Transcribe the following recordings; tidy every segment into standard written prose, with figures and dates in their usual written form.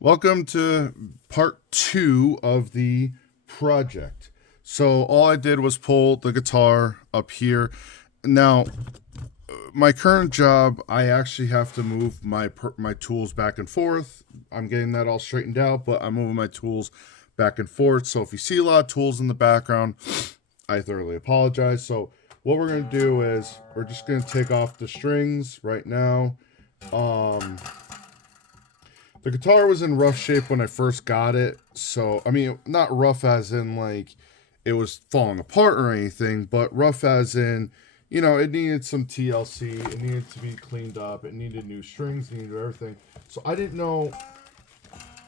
Welcome to part 2 of the project. So all I did was pull the guitar up here. Now, my current job, I actually have to move my tools back and forth. I'm getting that all straightened out, but I'm moving my tools back and forth. So if you see a lot of tools in the background, I thoroughly apologize. So what we're going to do is we're just going to take off the strings right now. The guitar was in rough shape when I first got it. So, I mean, not rough as in like it was falling apart or anything, but rough as in, it needed some TLC. It needed to be cleaned up. It needed new strings, it needed everything. So I didn't know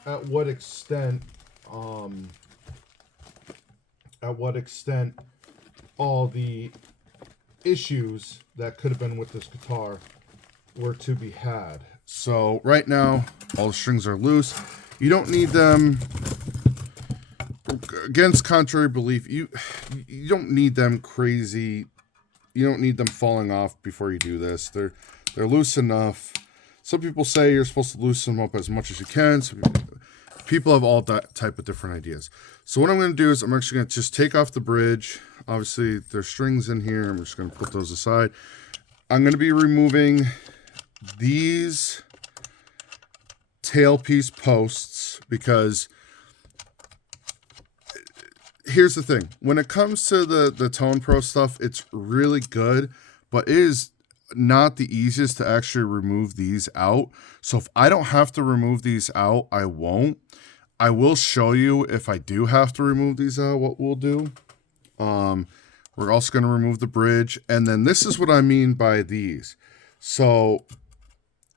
at what extent, all the issues that could have been with this guitar were to be had. So right now, all the strings are loose. You don't need them. Against contrary belief, you don't need them crazy. You don't need them falling off before you do this. They're loose enough. Some people say you're supposed to loosen them up as much as you can. So people have all that type of different ideas. So what I'm going to do is I'm actually going to just take off the bridge. Obviously, there's strings in here. I'm just going to put those aside. I'm going to be removing these tailpiece posts because here's the thing. When it comes to the Tonepros stuff, it's really good, but it is not the easiest to actually remove these out. So if I don't have to remove these out, I won't. I will show you if I do have to remove these out, what we'll do. We're also going to remove the bridge. And then this is what I mean by these. So,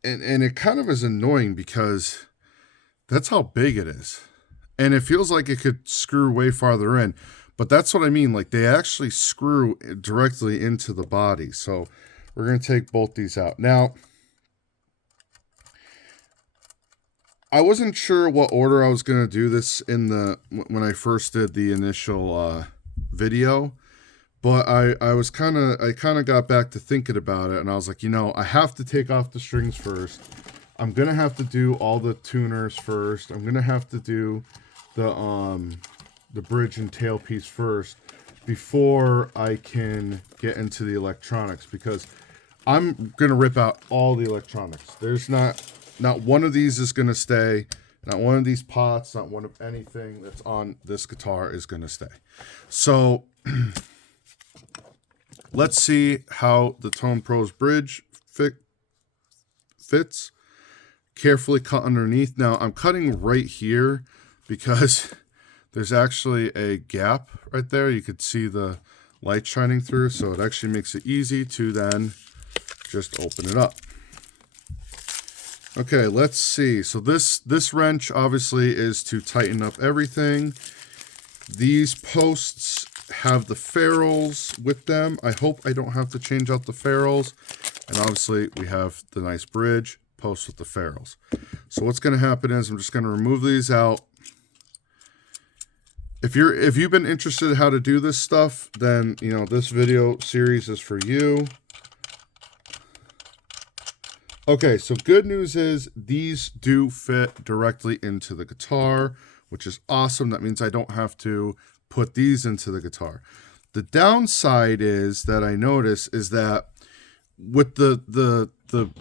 and it kind of is annoying because that's how big it is. And it feels like it could screw way farther in. But that's what I mean. Like they actually screw directly into the body. So we're going to take both these out. Now, I wasn't sure what order I was going to do this in when I first did the initial video. But I kind of got back to thinking about it, and I was like, I have to take off the strings first. I'm gonna have to do all the tuners first. I'm gonna have to do the bridge and tailpiece first before I can get into the electronics, because I'm gonna rip out all the electronics. There's not one of these is gonna stay. Not one of these pots, not one of anything that's on this guitar is gonna stay. So let's see how the Tonepros bridge fits. Carefully cut underneath. Now, I'm cutting right here because there's actually a gap right there. You could see the light shining through, so it actually makes it easy to then just open it up. Okay, let's see. So this wrench obviously is to tighten up everything. These posts have the ferrules with them. I hope I don't have to change out the ferrules. And obviously we have the nice bridge post with the ferrules. So what's going to happen is I'm just going to remove these out. If you've been interested in how to do this stuff, then this video series is for you. Okay, so good news is these do fit directly into the guitar, which is awesome. That means I don't have to put these into the guitar. The downside is that I notice is that with the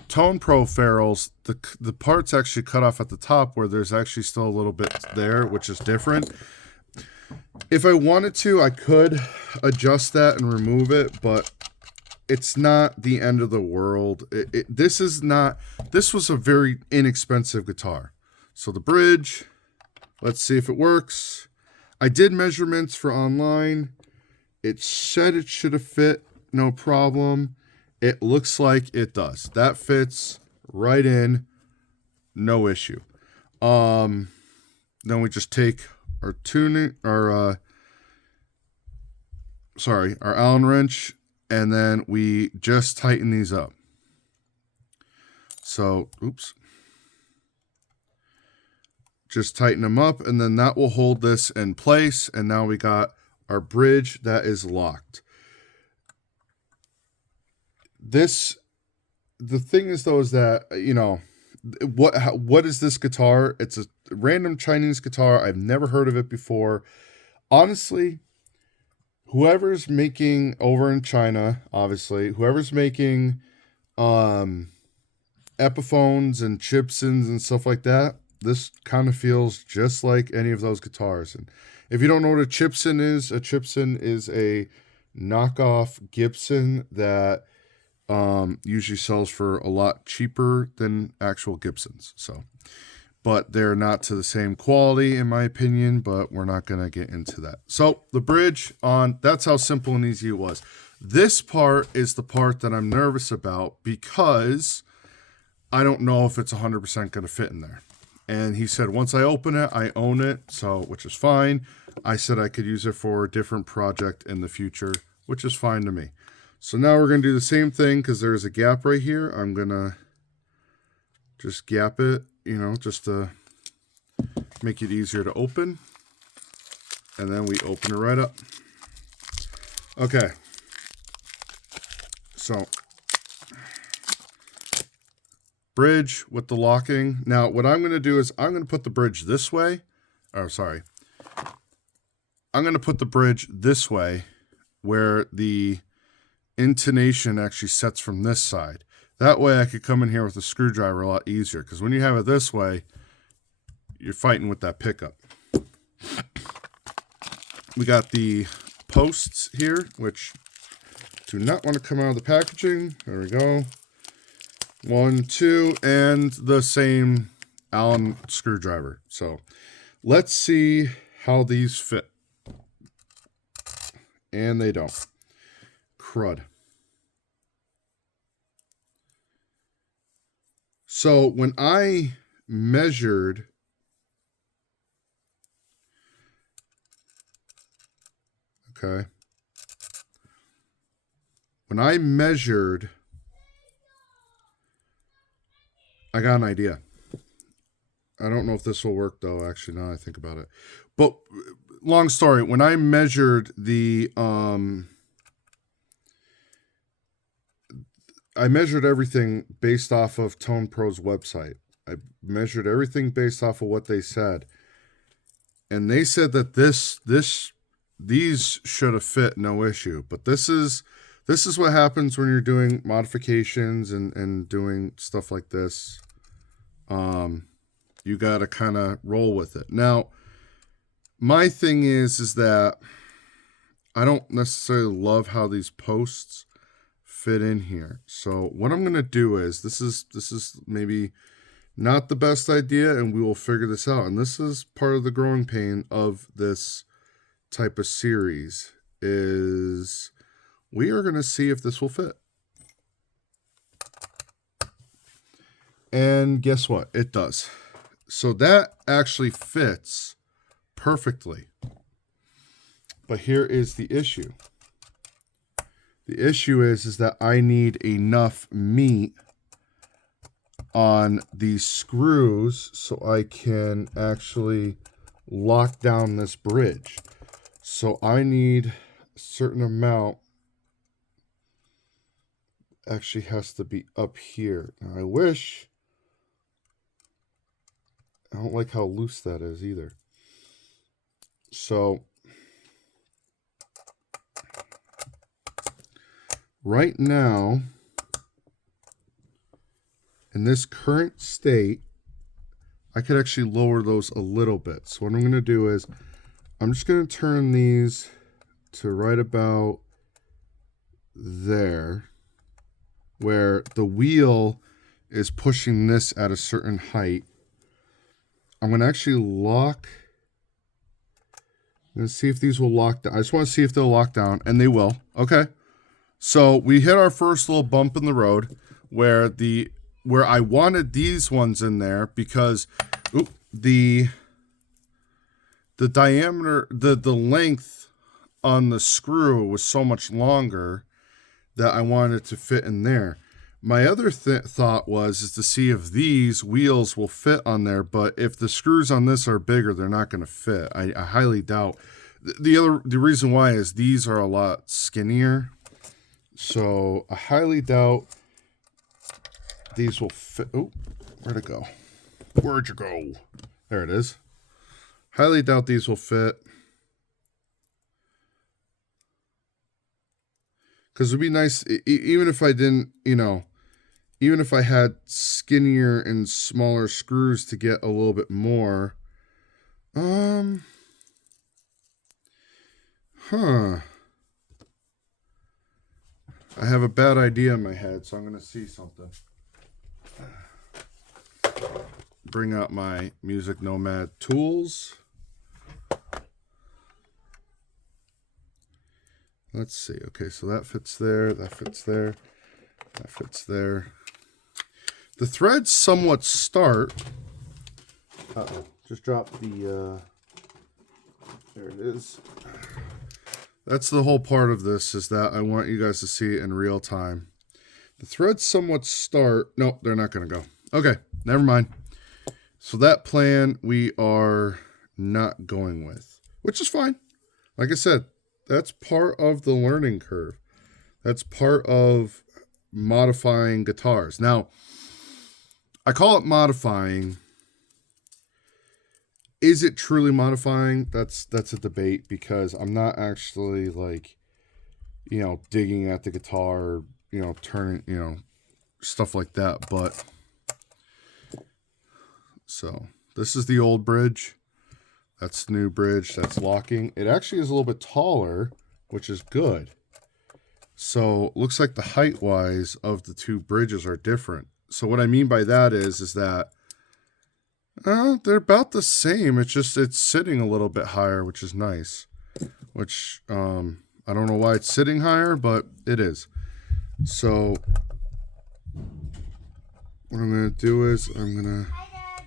Tonepro ferrules, the parts actually cut off at the top where there's actually still a little bit there, which is different. If I wanted to, I could adjust that and remove it, but it's not the end of the world. This was a very inexpensive guitar. So the bridge, let's see if it works. I did measurements for online. It said it should have fit, no problem. It looks like it does. That fits right in, no issue. Then we just take our our Allen wrench, and then we just tighten these up. So, oops. Just tighten them up, and then that will hold this in place. And now we got our bridge that is locked. The thing is, though, is that, what is this guitar? It's a random Chinese guitar. I've never heard of it before. Honestly, whoever's making over in China, obviously, whoever's making Epiphones and Gibsons and stuff like that, this kind of feels just like any of those guitars. And if you don't know what a Gibson is a knockoff Gibson that usually sells for a lot cheaper than actual Gibsons. So, but they're not to the same quality in my opinion, but we're not going to get into that. So the bridge on, that's how simple and easy it was. This part is the part that I'm nervous about because I don't know if it's 100% going to fit in there. And he said, once I open it, I own it. So, which is fine. I said I could use it for a different project in the future, which is fine to me. So now we're going to do the same thing because there's a gap right here. I'm going to just gap it, you know, just to make it easier to open. And then we open it right up. Okay. So, bridge with the locking. Now, what I'm going to do is I'm going to put the bridge this way. Oh, sorry. I'm going to put the bridge this way where the intonation actually sets from this side. That way I could come in here with a screwdriver a lot easier, because when you have it this way, you're fighting with that pickup. We got the posts here, which do not want to come out of the packaging. There we go. 1, 2, and the same Allen screwdriver. So let's see how these fit. And they don't. Crud. So when I measured, okay, when I measured, I got an idea. I don't know if this will work though, actually, now I think about it. But long story, when I measured the I measured everything based off of Tonepros website. I measured everything based off of what they said. And they said that these should have fit no issue. But this is what happens when you're doing modifications and doing stuff like this. You got to kind of roll with it. Now, my thing is that I don't necessarily love how these posts fit in here. So what I'm going to do is, this is maybe not the best idea, and we will figure this out. And this is part of the growing pain of this type of series, is we are going to see if this will fit. And guess what? It does. So that actually fits perfectly. But here is the issue. The issue is that I need enough meat on these screws so I can actually lock down this bridge. So I need a certain amount. Actually has to be up here. Now I wish, I don't like how loose that is either. So right now, in this current state, I could actually lower those a little bit. So what I'm going to do is, I'm just going to turn these to right about there, where the wheel is pushing this at a certain height. I'm going to actually lock. I'm going to see if these will lock down. I just want to see if they'll lock down, and they will. Okay. So we hit our first little bump in the road where I wanted these ones in there because the diameter, the length on the screw was so much longer that I wanted it to fit in there. My other thought was to see if these wheels will fit on there, but if the screws on this are bigger, they're not going to fit. I highly doubt. The reason why is these are a lot skinnier, so I highly doubt these will fit. Oh, Where'd it go? Where'd you go? There it is. Highly doubt these will fit. Because it would be nice, even if I didn't, you know, even if I had skinnier and smaller screws to get a little bit more. I have a bad idea in my head, so I'm going to see something. Bring out my Music Nomad tools. Let's see. Okay, so that fits there, that fits there, that fits there. The threads somewhat start. Uh-oh, just dropped the, there it is. That's the whole part of this, is that I want you guys to see it in real time. The threads somewhat start. Nope, they're not going to go. Okay, never mind. So that plan we are not going with, which is fine. Like I said, that's part of the learning curve. That's part of modifying guitars. Now, I call it modifying. Is it truly modifying? That's a debate, because I'm not actually, like, you know, digging at the guitar, you know, turning, you know, stuff like that. But so this is the old bridge. That's the new bridge. That's locking. It actually is a little bit taller, which is good. So looks like the height wise of the two bridges are different. So what I mean by that is that they're about the same. It's just it's sitting a little bit higher, which is nice. Which I don't know why it's sitting higher, but it is. So what I'm gonna do is I'm gonna. Hi, Dad.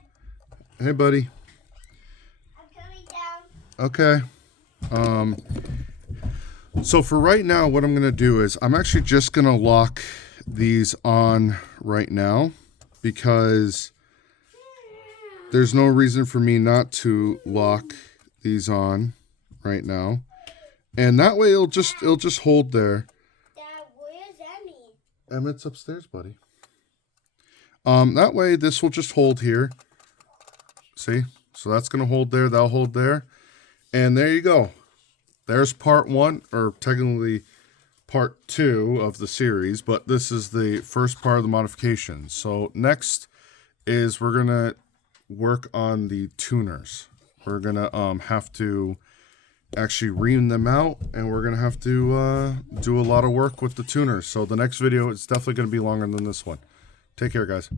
Hey, buddy. I'm coming down. Okay. So for right now, what I'm going to do is I'm actually just going to lock these on right now, because there's no reason for me not to lock these on right now. And that way it'll just hold there. Dad, where's Emmy? Emmett's upstairs, buddy. That way this will just hold here. See? So that's going to hold there. That'll hold there. And there you go. There's part one, or technically part two of the series, but this is the first part of the modification. So next is we're going to work on the tuners. We're going to have to actually ream them out, and we're going to have to do a lot of work with the tuners. So the next video is definitely going to be longer than this one. Take care, guys.